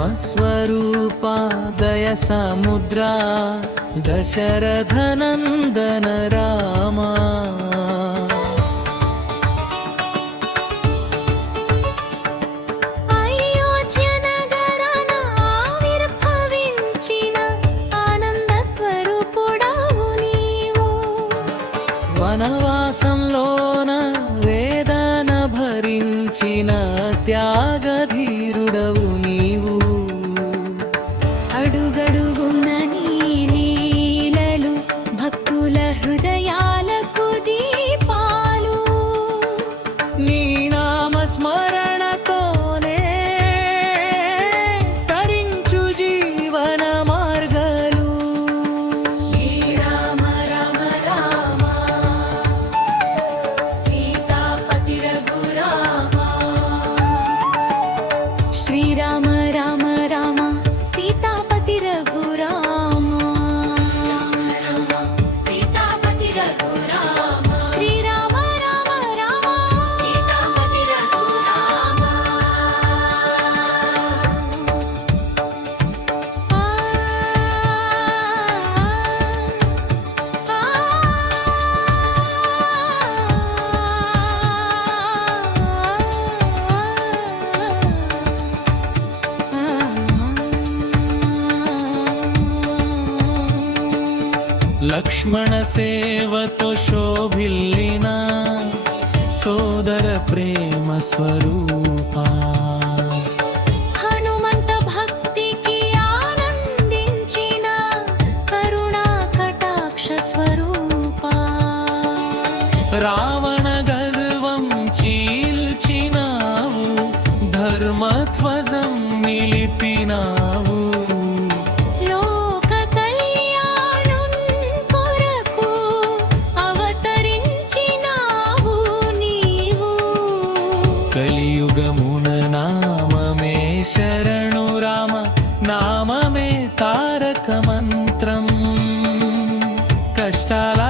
धर्मस्वरूपा दया समुद्रा दशरथनन्दन रामा వనవాసంలోన వేదన భరించిన త్యాగధీరుడవు నీవు. అడుగడుగున నీ లీలలు భక్తుల హృదయాలకు దీపాలు. నీ నామ స్మరణతోనే తరించు జీవన మార్గాలు. రామ రామ రామ సీతాపతి రఘురామ. శ్రీరామ రామ రామ సీతాపతి రఘురామ. సీతాపతి రఘురామ. శ్రీరామ రామ రామ సీతాపతి రఘురామ. లక్ష్మణ సేవతో శోభిల్లిన సోదర ప్రేమ స్వరూపా. హనుమంత భక్తికి ఆనందించిన కరుణా కటాక్ష స్వరూపా. రావణ గర్వం చీల్చినావు, ధర్మధ్వజం నిలిపినావు. లోక కళ్యాణం కొరకు అవతరించినావు నీవు. కలియుగమున నామమే శరణు రామ, నామమే తారక మంత్రం. కష్టాల